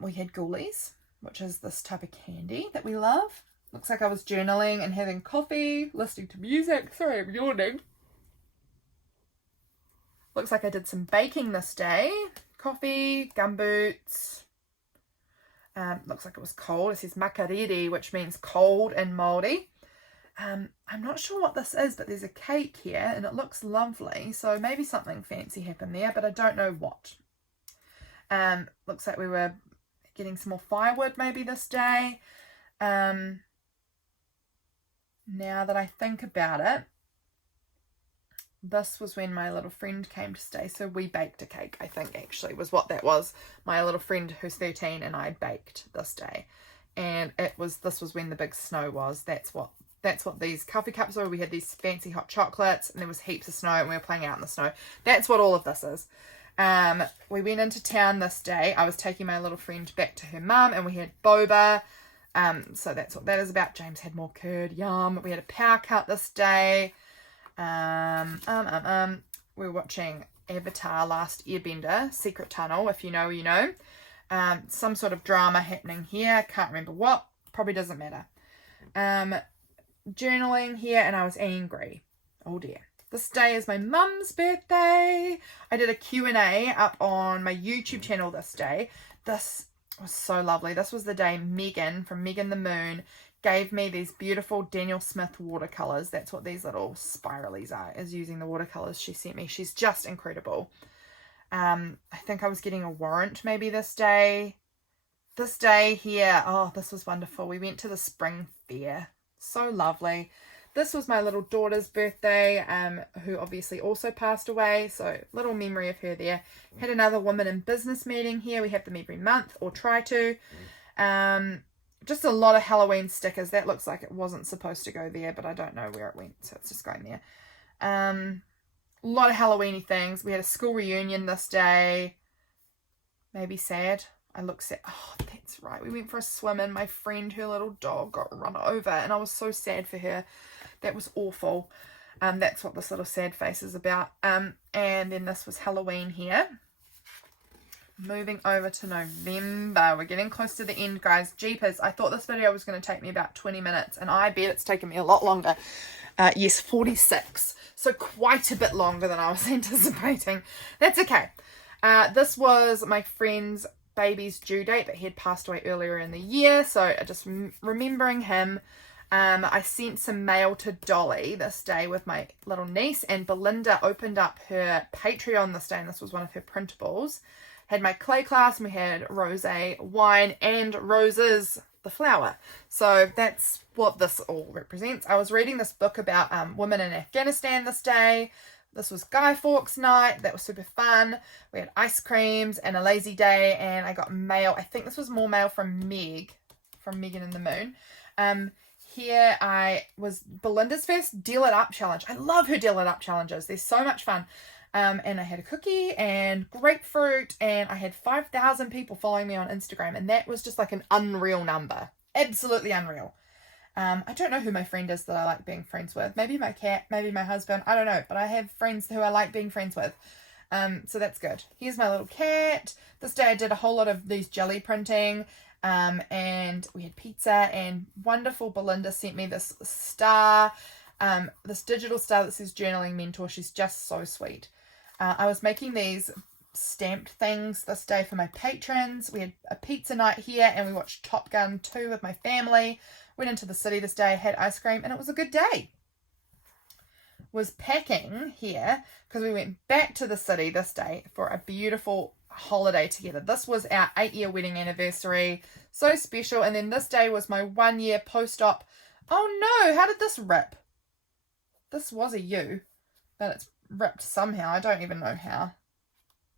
We had ghoulies, which is this type of candy that we love. Looks like I was journaling and having coffee, listening to music. Sorry, I'm yawning. Looks like I did some baking this day. Coffee, gumboots. Looks like it was cold. It says makariri, which means cold in Māori. I'm not sure what this is, but there's a cake here and it looks lovely. So maybe something fancy happened there, but I don't know what. Looks like we were getting some more firewood maybe this day. Now that I think about it, this was when my little friend came to stay. So we baked a cake, I think, actually, was what that was. My little friend who's 13 and I baked this day. And this was when the big snow was. That's what these coffee cups were. We had these fancy hot chocolates and there was heaps of snow and we were playing out in the snow. That's what all of this is. We went into town this day. I was taking my little friend back to her mum and we had boba. So that's what that is about. James had more curd. Yum. We had a power cut this day. We were watching Avatar Last Airbender, Secret Tunnel, if you know, you know. Some sort of drama happening here. Can't remember what. Probably doesn't matter. journaling here and I was angry. Oh dear. This day is my mum's birthday. I did a Q&A up on my YouTube channel this day. This was so lovely. This was the day Megan from Megan the Moon gave me these beautiful Daniel Smith watercolors. That's what these little spiralies are, is using the watercolors she sent me. She's just incredible. I think I was getting a warrant maybe this day. This day here, oh, this was wonderful. We went to the spring fair. So lovely. This was my little daughter's birthday, who obviously also passed away. So little memory of her there. Had another woman in business meeting here. We have them every month, or try to. Just a lot of Halloween stickers. That looks like it wasn't supposed to go there, but I don't know where it went, so it's just going there. A lot of Halloweeny things. We had a school reunion this day. Maybe sad. I look sad. Oh, that's right. We went for a swim and my friend, her little dog, got run over and I was so sad for her. That was awful. That's what this little sad face is about. And then this was Halloween here. Moving over to November. We're getting close to the end, guys. Jeepers. I thought this video was going to take me about 20 minutes and I bet it's taken me a lot longer. Yes, 46. So quite a bit longer than I was anticipating. That's okay. This was my friend's baby's due date, but he had passed away earlier in the year. So just remembering him. I sent some mail to Dolly this day with my little niece, and Belinda opened up her Patreon this day, and this was one of her printables. Had my clay class, and we had rosé wine and roses, the flower. So that's what this all represents. I was reading this book about women in Afghanistan this day. This was Guy Fawkes night. That was super fun. We had ice creams and a lazy day, and I got mail. I think this was more mail from Meg, from Megan and the Moon. Here I was Belinda's first Deal It Up challenge. I love her Deal It Up challenges. They're so much fun. And I had a cookie and grapefruit, and I had 5,000 people following me on Instagram, and that was just like an unreal number. Absolutely unreal. I don't know who my friend is that I like being friends with. Maybe my cat, maybe my husband. I don't know, but I have friends who I like being friends with. So that's good. Here's my little cat. This day I did a whole lot of these jelly printing. And we had pizza, and wonderful Belinda sent me this star, this digital star that says Journaling Mentor. She's just so sweet. I was making these stamped things this day for my patrons. We had a pizza night here, and we watched Top Gun 2 with my family. Went into the city this day, had ice cream, and it was a good day. Was packing here because we went back to the city this day for a beautiful holiday together. This was our 8-year wedding anniversary. So special. And then this day was my 1-year post-op. Oh no, how did this rip? This was a U, but it's ripped somehow. I don't even know how.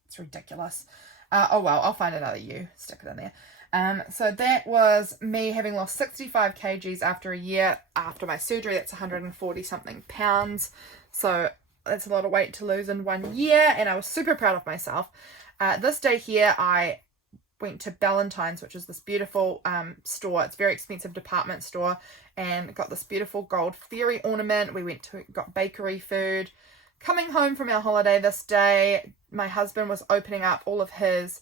It's ridiculous. Oh well, I'll find another U. Stick it in there. So that was me having lost 65 kgs after a year after my surgery. That's 140 something pounds. So that's a lot of weight to lose in 1 year, and I was super proud of myself. This day here, I went to Ballantyne's, which is this beautiful store. It's a very expensive department store, and got this beautiful gold fairy ornament. We got bakery food. Coming home from our holiday this day, my husband was opening up all of his,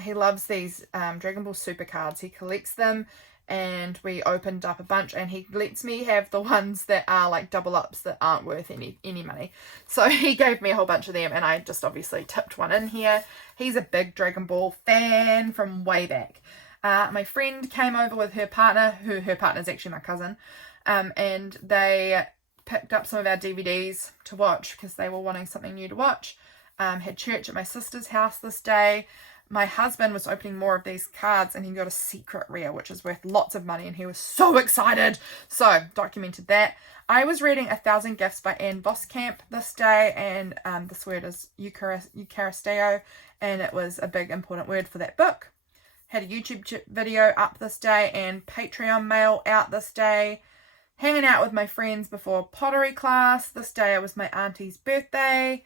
he loves these Dragon Ball Super cards. He collects them, and we opened up a bunch, and he lets me have the ones that are like double ups that aren't worth any money. So he gave me a whole bunch of them, and I just obviously tipped one in here. He's a big Dragon Ball fan from way back. My friend came over with her partner, her partner is actually my cousin, and they picked up some of our DVDs to watch because they were wanting something new to watch. Had church at my sister's house this day. My husband was opening more of these cards, and he got a secret rare, which is worth lots of money, and he was so excited. So, documented that. I was reading 1,000 Gifts by Anne Voskamp this day, and this word is Eucharisteo, and it was a big important word for that book. Had a YouTube video up this day, and Patreon mail out this day. Hanging out with my friends before pottery class. This day it was my auntie's birthday.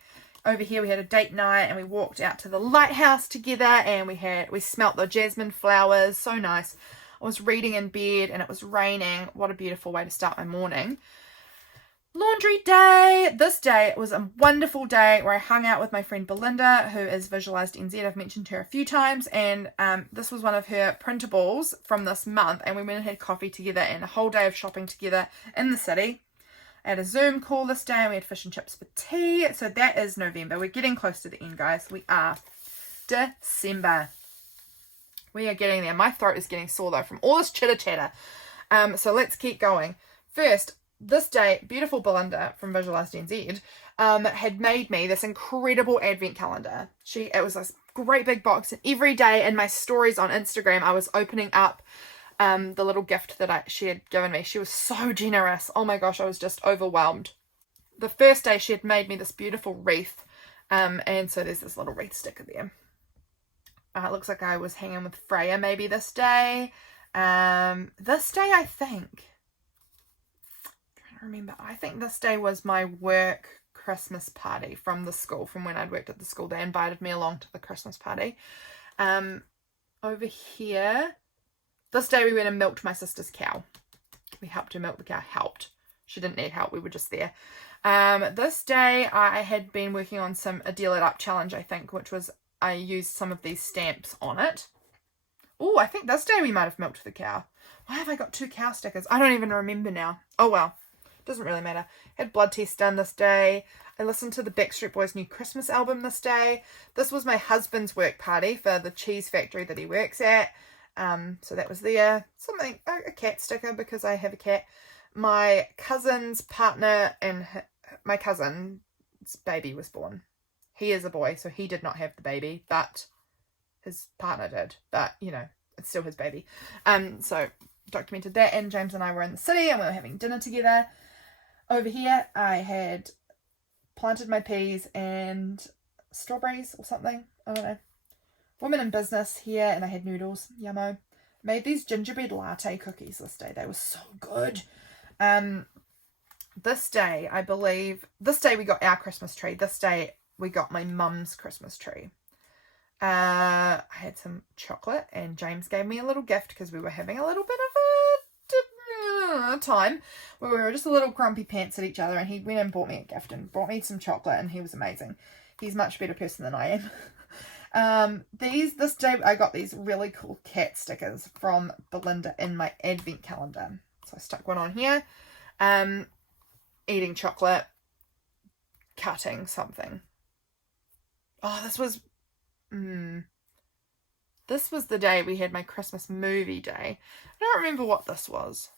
Over here we had a date night, and we walked out to the lighthouse together, and we smelt the jasmine flowers. So nice. I was reading in bed and it was raining. What a beautiful way to start my morning. Laundry day. This day was a wonderful day where I hung out with my friend Belinda, who is Visualized NZ. I've mentioned her a few times, and this was one of her printables from this month, and we went and had coffee together and a whole day of shopping together in the city. I had a Zoom call this day and we had fish and chips for tea. So that is November. We're getting close to the end, guys. We are. December. We are getting there. My throat is getting sore though from all this chitter chatter. So let's keep going. First, this day, beautiful Belinda from Visualized NZ had made me this incredible advent calendar. It was this great big box, and every day in my stories on Instagram, I was opening up the little gift that she had given me. She was so generous. Oh my gosh, I was just overwhelmed. The first day she had made me this beautiful wreath, and so there's this little wreath sticker there. It looks like I was hanging with Freya maybe this day. This day I think, remember, I think this day was my work Christmas party from the school, from when I'd worked at the school. They invited me along to the Christmas party. Over here, this day we went and milked my sister's cow. We helped her milk the cow. Helped. She didn't need help. We were just there. This day I had been working on a Deal It Up challenge, I think, which was I used some of these stamps on it. Oh, I think this day we might have milked the cow. Why have I got 2 cow stickers? I don't even remember now. Oh well. Doesn't really matter. Had blood test done this day. I listened to the Backstreet Boys' new Christmas album this day. This was my husband's work party for the cheese factory that he works at. So that was there. Something, a cat sticker because I have a cat. My cousin's partner and my cousin's baby was born. He is a boy, so he did not have the baby, but his partner did. But, you know, it's still his baby. So documented that, and James and I were in the city and we were having dinner together. Over here, I had planted my peas and strawberries or something. I don't know. Women in business here, and I had noodles. Yummo. Made these gingerbread latte cookies this day. They were so good. This day, I believe, this day we got our Christmas tree. This day we got my mum's Christmas tree. I had some chocolate, and James gave me a little gift because we were having a little bit of a time where we were just a little grumpy pants at each other, and he went and bought me a gift and brought me some chocolate, and he was amazing. He's a much better person than I am. This day I got these really cool cat stickers from Belinda in my advent calendar. So I stuck one on here. Eating chocolate, cutting something. Oh, this was the day we had my Christmas movie day. I don't remember what this was.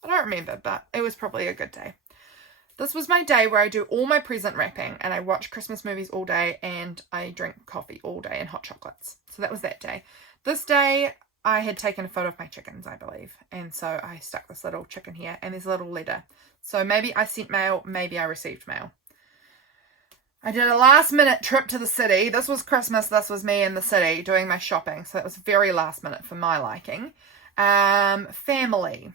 I don't remember, but it was probably a good day. This was my day where I do all my present wrapping and I watch Christmas movies all day and I drink coffee all day and hot chocolates. So that was that day. This day I had taken a photo of my chickens, I believe. And so I stuck this little chicken here and there's a little letter. So maybe I sent mail, maybe I received mail. I did a last minute trip to the city. This was Christmas. This was me in the city doing my shopping. So that was very last minute for my liking. Family.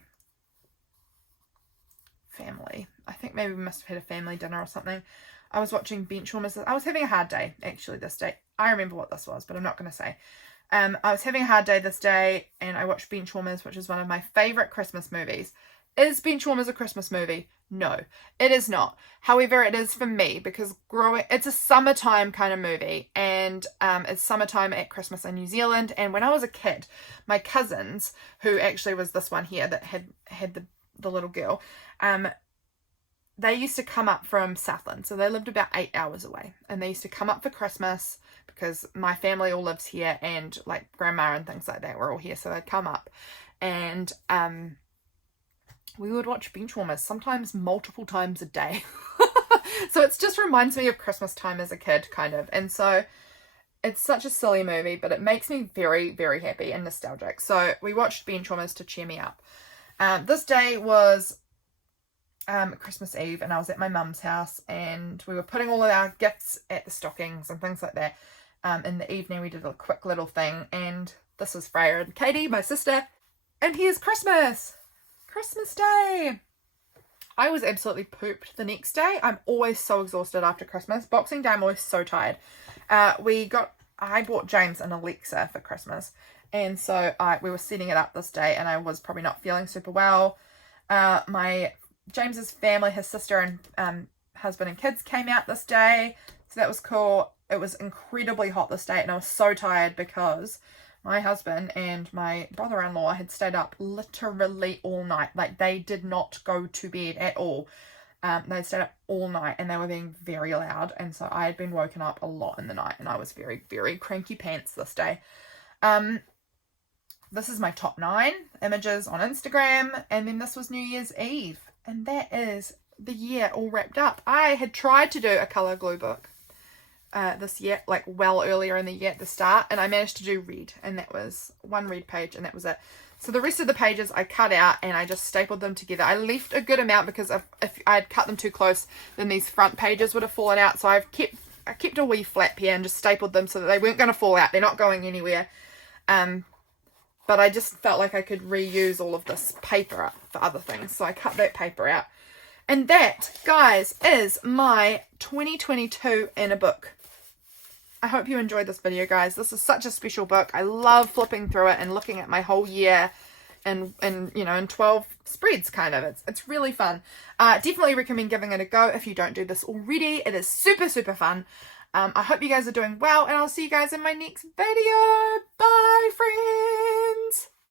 I think maybe we must have had a family dinner or something. I was watching Benchwarmers. I was having a hard day actually this day. I remember what this was, but I'm not going to say. I was having a hard day this day and I watched Benchwarmers, which is one of my favourite Christmas movies. Is Benchwarmers a Christmas movie? No, it is not. However, it is for me because it's a summertime kind of movie, and it's summertime at Christmas in New Zealand. And when I was a kid, my cousins, who actually was this one here that had the little girl, they used to come up from Southland, so they lived about 8 hours away, and they used to come up for Christmas because my family all lives here, and like grandma and things like that were all here, so they'd come up, and we would watch Benchwarmers sometimes multiple times a day. So it just reminds me of Christmas time as a kid, kind of. And so it's such a silly movie, but it makes me very, very happy and nostalgic. So we watched Benchwarmers to cheer me up. This day was Christmas Eve, and I was at my mum's house, and we were putting all of our gifts at the stockings and things like that. In the evening, we did a quick little thing, and this is Freya and Katie, my sister, and here's Christmas Day. I was absolutely pooped the next day. I'm always so exhausted after Christmas. Boxing Day, I'm always so tired. I bought James an Alexa for Christmas, and so we were setting it up this day, and I was probably not feeling super well. My James's family, his sister and husband and kids came out this day, so that was cool. It was incredibly hot this day, and I was so tired because my husband and my brother-in-law had stayed up literally all night. Like, they did not go to bed at all. They stayed up all night, and they were being very loud, and so I had been woken up a lot in the night, and I was very, very cranky pants this day. This is my top 9 images on Instagram, and then this was New Year's Eve, and that is the year all wrapped up. I had tried to do a colour glue book this year, like well earlier in the year at the start, and I managed to do red, and that was 1 red page, and that was it. So the rest of the pages I cut out and I just stapled them together. I left a good amount because if I had cut them too close, then these front pages would have fallen out. So I kept a wee flap here and just stapled them so that they weren't going to fall out. They're not going anywhere. But I just felt like I could reuse all of this paper for other things. So I cut that paper out. And that, guys, is my 2022 in a book. I hope you enjoyed this video, guys. This is such a special book. I love flipping through it and looking at my whole year in 12 spreads, kind of. It's really fun. Definitely recommend giving it a go if you don't do this already. It is super, super fun. I hope you guys are doing well, and I'll see you guys in my next video. Bye, friends.